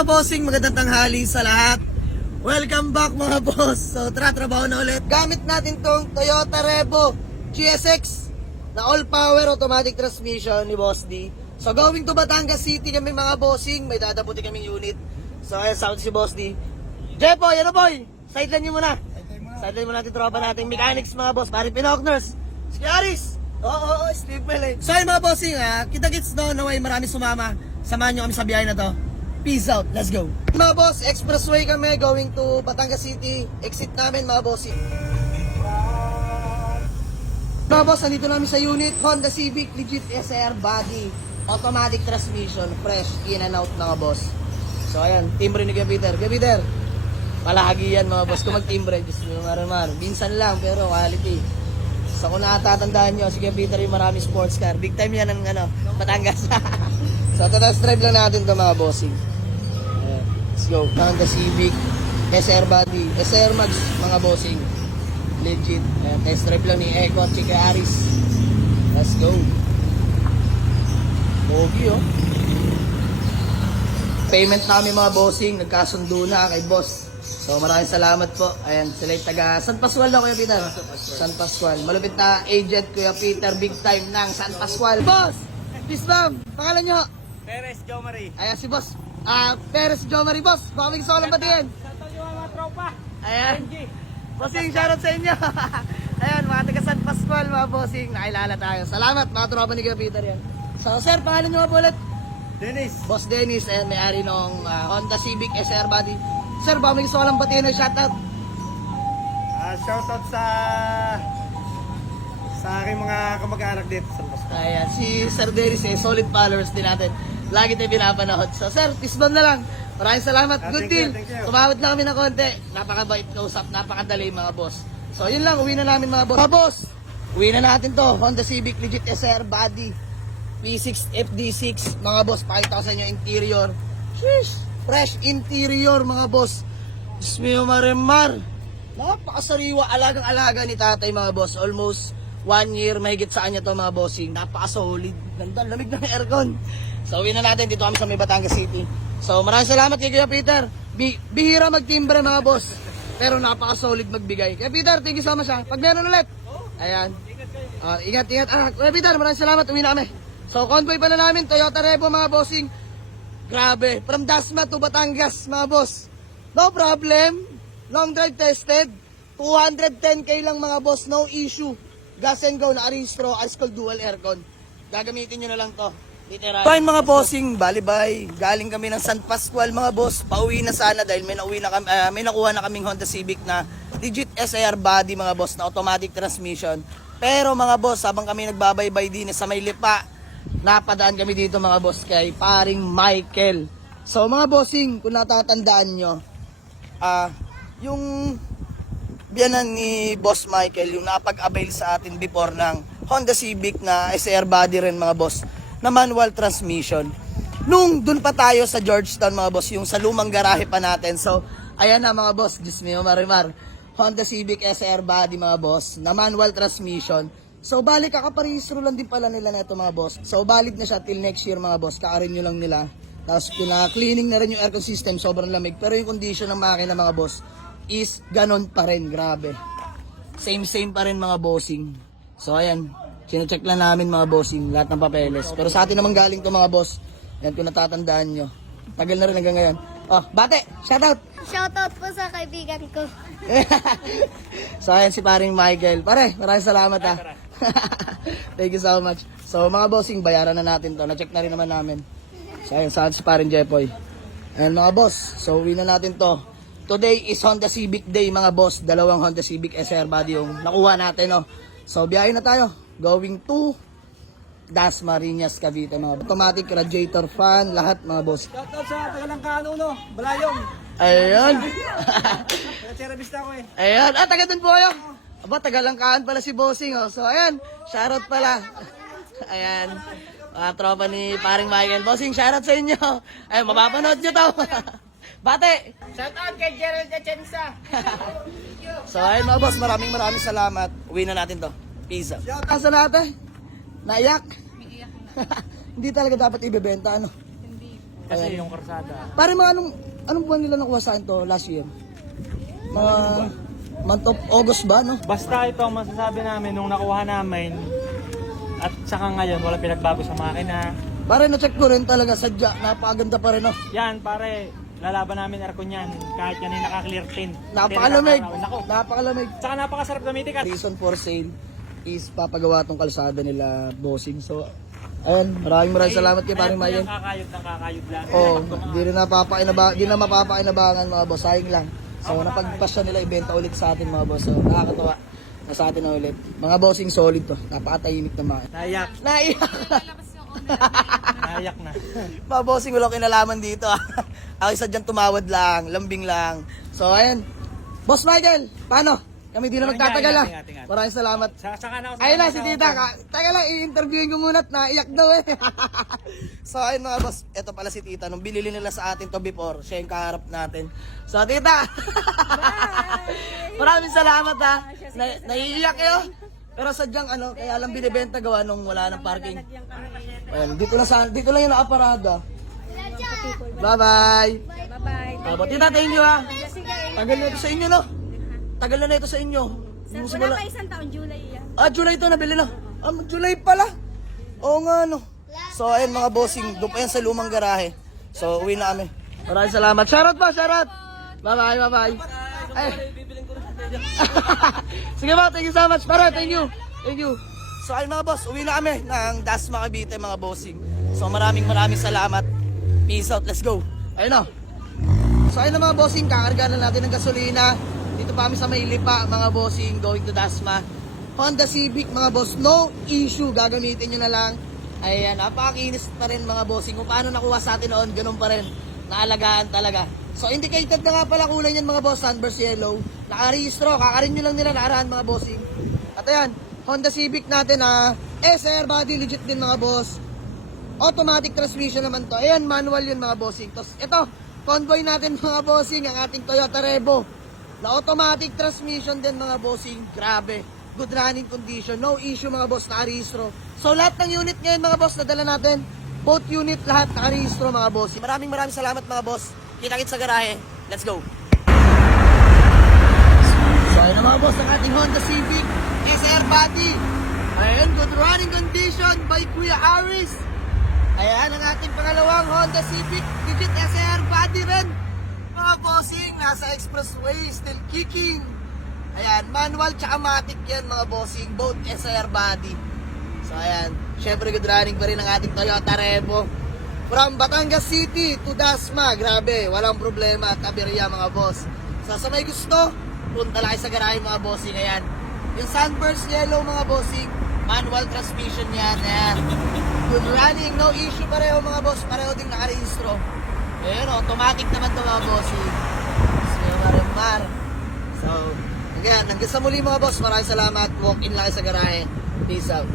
mga bossing, magandang tanghali sa lahat. Welcome back mga boss. So tara, trabaho na ulit. Gamit natin tong Toyota Revo GSX na all power automatic transmission ni Boss D. So going to Batangas City kami mga bossing. May dadaputi kaming unit. So ayan, sound si Boss D. Jepoy, ano boy? Sideline nyo muna. Sideline muna natin tropa nating mechanics mga boss. Pari Pinockners. Si Aris. Oo, Steve Pele. So ayun mga bossing kita-kits no, naway marami sumama. Samahan nyo kami sa biyahe na to. Peace out, let's go. Mga boss, expressway kami going to Batangas City. Exit namin mga bossing. Mga boss, nandito namin sa unit. Honda Civic, legit SR body. Automatic transmission, fresh in and out mga boss. So ayan, timbre ni Kuya Peter. Kuya Peter, palagi yan mga boss kung mag-timbre. Just mar-mar. Minsan lang pero quality. So kung natatandaan nyo, si Kuya Peter yung marami sports car. Big time yan ng Batangas. So test drive lang natin ito mga bossing. Ayan, let's go. Honda Civic, SR body, SR Max mga bossing. Legit. Ayan, test drive lang ni Eko at Chika Aris. Let's go. Pogi oh. Payment namin mga bossing, nagkasundo na kay boss. So maraming salamat po. Ayan, sila yung taga San Pascual na Kuya Peter. San Pascual. Malupit na agent Kuya Peter, big time ng San Pascual. Boss! Peace bomb! Pangalan nyo? Perez Jomari. Ayan si boss. Perez Jomari boss. Bawing sa walang batiin. Shoutout yung mga tropa. Ayan. Bossing, shoutout sa inyo. Ayan, mga taga San Pascual, mga bossing. Nakilala tayo. Salamat, mga tropa ni Kuya Peter yan. So, sir, pangalan nyo nga po ulit? Dennis. Boss Dennis, ayan, may-ari ng Honda Civic SR body. Sir, bawing sa walang batiin na shoutout. Shoutout sa aking mga kamag-anak dito sa Pascual. Ayan, si Sir Dennis, solid followers din natin. Lagi tayo pinapanood. So, sir, fistbump na lang. Maraming salamat. Good deal. Thank you. Tumawad na kami ng konti. Napakabait na usap. Napakadali mga boss. So, yun lang. Uwi na namin mga boss. Mga boss, uwi na natin to. Honda Civic legit SR body. V6 FD6. Mga boss, pakita ko sa inyo interior. Sheesh. Fresh interior mga boss. Diyos mio marimar. Napakasariwa. Alagang-alaga ni tatay mga boss. Almost 1 year mahigit sa kanya to mga bossing. Napaka-solid. Ganda. Lamig ng aircon. So, uwi na natin. Dito kami sa may Batangas City. So, maraming salamat kay Kuya Peter. Bihira magtimbre mga boss. Pero napaka-solid magbigay. Kuya Peter, thank you so much ha. Pag meron ulit. Ayan. Ingat. Kuya Peter, maraming salamat. Uwi na kami. So, convoy pa na namin. Toyota Revo mga bossing. Grabe. From Dasma to Batangas mga boss. No problem. Long drive tested. 210k lang mga boss. No issue. Gas and go na aristro. Ice cold dual aircon. Gagamitin nyo na lang to. Fine mga bossing, bye. Galing kami ng San Pascual mga boss. Pauwi na sana dahil may nakuha na kaming Honda Civic na legit SR body mga boss na automatic transmission. Pero mga boss, habang kami nagbabaybay din sa may lipa, napadaan kami dito mga boss kay paring Michael. So mga bossing, kung natatandaan nyo, yung biyanan ni Boss Michael, yung napag-avail sa atin before ng Honda Civic na SR body rin mga boss, na manual transmission. Nung dun pa tayo sa Georgetown mga boss, yung sa lumang garahe pa natin. So, ayan na mga boss, Diyos mio marimar. Honda Civic SR body mga boss, na manual transmission. So, balik kakaparehistro lang din pala nila na ito mga boss. So, valid na siya till next year mga boss. Kaka-renew lang nila. Tapos, cleaning na rin yung aircon system, sobrang lamig. Pero yung condition ng makina mga boss is ganon pa rin, grabe. Same pa rin mga bossing. So, ayan. Sino-check lang namin mga bossing, lahat ng papeles. Pero sa atin naman galing to mga boss. Yan kung natatandaan nyo. Tagal na rin hanggang ngayon. Oh, bate, shoutout! Shoutout po sa kaibigan ko. So ayan si paring Michael. Pare, maraming salamat ha. Thank you so much. So mga bossing, bayaran na natin to. Na-check na rin naman namin. So ayan, saan si paring Jepoy. Ayan mga boss, so uwi na natin to. Today is Honda Civic Day mga boss. Dalawang Honda Civic SR body yung nakuha natin no. So biyahe na tayo. Going to Dasmariñas, Cavite mga automatic radiator fan, lahat mga boss. Shoutout sa Tagalangkano, no? Balayong. Ayan. Taga-Sierra Vista ko eh. Ayan. Taga doon po kayo. Aba, Tagalangkaan pala si Bossing. Oh. So, ayan. Shoutout pala. Ayan. Mga tropa ni paring Michael. Bossing, shoutout sa inyo. Ayan, mapapanood nyo to. Bate. Shoutout kay Gerald Atienza. So, ayan mga boss. Maraming salamat. Uwi na natin to. Peace out. Kasa natin. Naiyak. Hindi talaga dapat ibebenta, ano? Hindi. kasi yung karsada. Pare, mga anong buwan nila nakuha sa akin to last year? Mga month of August ba, no? Basta ito ang masasabi namin nung nakuha namin at saka ngayon wala pinagbago sa makina. Pare, na-check ko rin talaga, sadya, napakaganda pa rin, no? Yan pare, lalaban namin aircon yan kahit yan ay naka-clear tint. Napakalamig, Nako. napakalamig. Tsaka napakasarap gamitin ka. Reason for sale is papagawa tong kalsada nila, bossing. So, ayun, maraming salamat kay Paring Mayan. Kakayod ng kakayod lang. Oh, di na mapapakinabangan mga boss, sayang lang. So, napagpasya nila ibenta ulit sa atin mga boss. So, nakakatuwa na sa atin na ulit. Mga bossing solid to, napakatahimik na mga. Naiyak. Naiyak. Naiyak na. Mga bossing, walang kinalaman dito. Ako isa dyan tumawad lang, lambing lang. So, ayun. Boss Michael, paano? Kami di na magtatagal lang. Ingat. Maraming salamat. Saka na ako. Ayun na, si tita. Teka lang, i-interviewin ko muna at naiyak daw eh. So, ayun mga boss, eto pala si tita. Nung binili nila sa atin to before, siya yung kaharap natin. So, tita. Maraming salamat ha. Naiiyak kayo. Pero sadyang kaya lang binibenta gawa nung wala ng parking. Ayun, dito lang yung nakaparada. Bye-bye. Bye-bye. Tita, thank you ha. Sige. Tagal na ito sa inyo, no? Tagal na ito sa inyo. Yung Wala simula- pa isang taon, July yan. July ito nabili na. July pala. Oo nga, no. So, ayun mga bossing, doon pa yan sa lumang garahe. So, uwi na kami. Maraming salamat. Shoutout pa, shoutout. Bye-bye, bye-bye. Ay. Sige ba, thank you so much. Para, thank you. Thank you. So, ayun mga boss, uwi na kami ng Dasma Cavite, mga bossing. So, maraming salamat. Peace out, let's go. Ayun na. So, ayun na mga bossing, kakarga na natin ng gasolina. Dito pa kami sa Mailipa, mga bossing, going to Dasma. Honda Civic, mga boss, no issue. Gagamitin nyo na lang. Ayan, napakakinis pa rin mga bossing. Kung paano nakuha sa atin noon, ganun pa rin. Naalagaan talaga. So, indicated na nga pala kulay niyan mga boss, sunburst yellow. Nakarehistro, kakarin nyo lang nila nakaraan mga bossing. At ayan, Honda Civic natin SR body, legit din mga boss. Automatic transmission naman to. Ayan, manual yun mga bossing. Tapos ito, convoy natin mga bossing, ang ating Toyota Revo. Na automatic transmission din mga bossing. Grabe. Good running condition. No issue mga boss, nakarehistro. So lahat ng unit ngayon mga boss, nadala natin. Both unit, lahat nakarehistro mga bossing. Maraming salamat mga boss. Kita-kits sa garahe. Let's go. So ayun na mga boss, ang ating Honda Civic SR body. Ayan, good running condition by Kuya Aris. Ayan ang ating pangalawang Honda Civic Digit SR body rin. Mga bossing, nasa expressway, still kicking. Ayan, manual tsaka matic yan mga bossing, both SR body. So ayan, syempre good running pa rin ang ating Toyota Revo. From Batangas City to Dasma, grabe, walang problema at aberya mga boss. So sa may gusto, punta lang sa garahe mga bossing. Ayan, yung sunburst yellow mga bossing, manual transmission yan. Ayan, good running, no issue pareho mga boss, pareho ding nakarehistro. Ayan, automatic naman ito mga bossing. Marimar. So, again, hanggang sa muli mga boss, maraming salamat. Walk in lang sa garahe. Peace out.